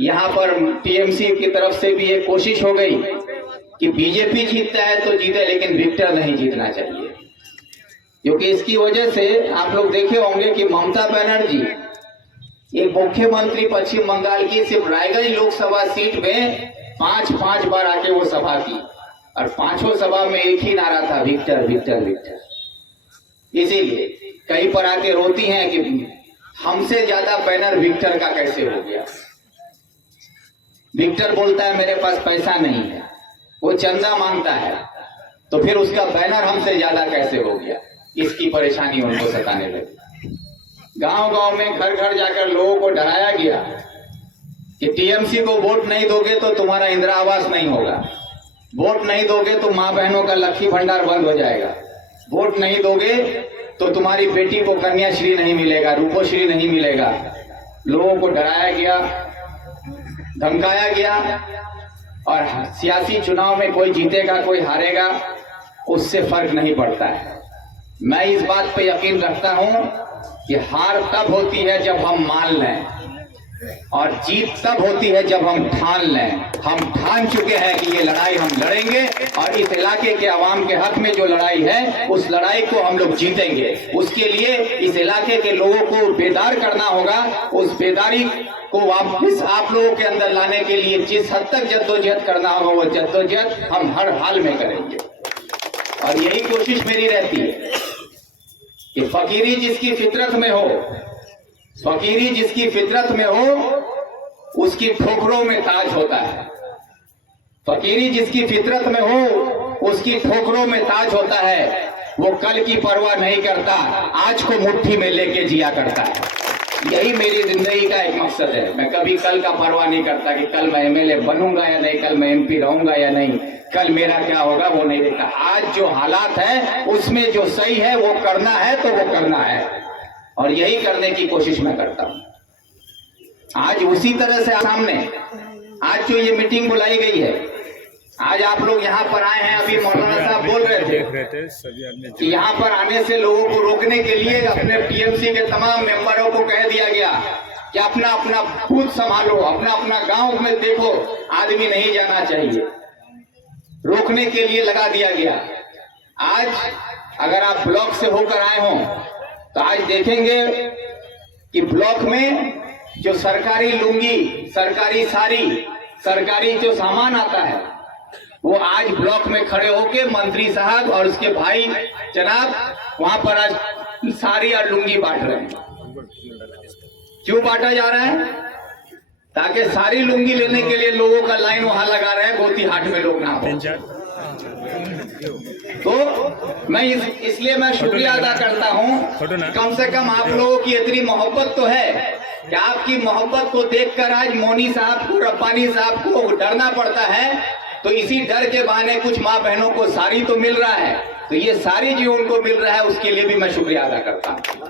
यहाँ पर टीएमसी की तरफ से भी एक कोशिश हो गई कि बीजेपी जीतता है तो जीते, लेकिन विक्टर नहीं जीतना चाहिए। क्योंकि इसकी वजह से आप लोग देखे होंगे कि ममता बनर्जी एक मुख्यमंत्री पश्चिम बंगाल की सिर्फ रायगंज लोकसभा सीट में पांच बार आके वो सभा की, और पांचों सभा में एक ही नारा था, विक्टर विक्टर विक्टर। इसीलिए कहीं पर आके रोती हैं कि हमसे ज्यादा बैनर विक्टर का कैसे हो गया। विक्टर बोलता है मेरे पास पैसा नहीं है, वो चंदा मांगता है, तो फिर उसका बैनर हमसे ज्यादा कैसे हो गया। इसकी परेशानी उनको सताने लगी। गांव-गांव में घर घर जाकर लोगों को डराया गया कि टीएमसी को वोट नहीं दोगे तो तुम्हारा इंदिरा आवास नहीं होगा, वोट नहीं दोगे तो माँ बहनों का लक्ष्मी भंडार बंद हो जाएगा, वोट नहीं दोगे तो तुम्हारी बेटी को कन्याश्री नहीं मिलेगा, रूपोश्री नहीं मिलेगा। लोगों को डराया गया, धमकाया गया, और सियासी चुनाव में कोई जीतेगा कोई हारेगा उससे फर्क नहीं पड़ता है। मैं इस बात पे यकीन रखता हूं कि हार तब होती है जब हम मान लें, और जीत तब होती है जब हम ठान लें। हम ठान चुके हैं कि ये लड़ाई हम लड़ेंगे, और इस इलाके के आवाम के हक में जो लड़ाई है उस लड़ाई को हम लोग जीतेंगे। उसके लिए इस इलाके के लोगों को बेदार करना होगा। उस बेदारी को वापस आप लोगों के अंदर लाने के लिए जिस हद तक जद्दोजहद करना होगा वो जद्दोजहद हम हर हाल में करेंगे। और यही कोशिश मेरी रहती है कि फकीरी जिसकी फितरत में हो, फकीरी जिसकी फितरत में हो उसकी ठोकरों में ताज होता है। फकीरी जिसकी फितरत में हो उसकी ठोकरों में ताज होता है। वो कल की परवाह नहीं करता, आज को मुट्ठी में लेके जिया करता है। यही मेरी जिंदगी का एक मकसद है। मैं कभी कल का परवाह नहीं करता कि कल मैं एमएलए बनूंगा या नहीं, कल मैं एमपी रहूंगा या नहीं, कल मेरा क्या होगा वो नहीं देखता। आज जो हालात है उसमें जो सही है वो करना है तो वो करना है, और यही करने की कोशिश मैं करता हूं। आज उसी तरह से सामने आज जो ये मीटिंग बुलाई गई है, आज आप लोग यहाँ पर आए हैं। अभी मौलाना साहब बोल रहे थे कि यहाँ पर आने से लोगों को रोकने के लिए अपने टीएमसी के तमाम मेंबरों को कह दिया गया कि अपना अपना बूथ संभालो, अपना अपना गांव में देखो, आदमी नहीं जाना चाहिए, रोकने के लिए लगा दिया गया। आज अगर आप ब्लॉक से होकर आए हों तो आज देखेंगे कि ब्लॉक में जो सरकारी लुंगी, सरकारी साड़ी, सरकारी जो सामान आता है वो आज ब्लॉक में खड़े होके मंत्री साहब और उसके भाई जनाब वहां पर आज साड़ी और लुंगी बांट रहे हैं। क्यों बांटा जा रहा है? ताकि सारी लुंगी लेने के लिए लोगों का लाइन वहां लगा रहे हैं, गोती हाट में लोग ना हो। तो मैं इसलिए मैं शुक्रिया अदा करता हूं, कम से कम आप लोगों की इतनी मोहब्बत तो है कि आपकी मोहब्बत को देखकर आज मोनी साहब को, रब्बानी साहब को डरना पड़ता है। तो इसी डर के बहाने कुछ माँ बहनों को साड़ी तो मिल रहा है, तो ये सारी जो उनको मिल रहा है उसके लिए भी मैं शुक्रिया अदा करता हूं।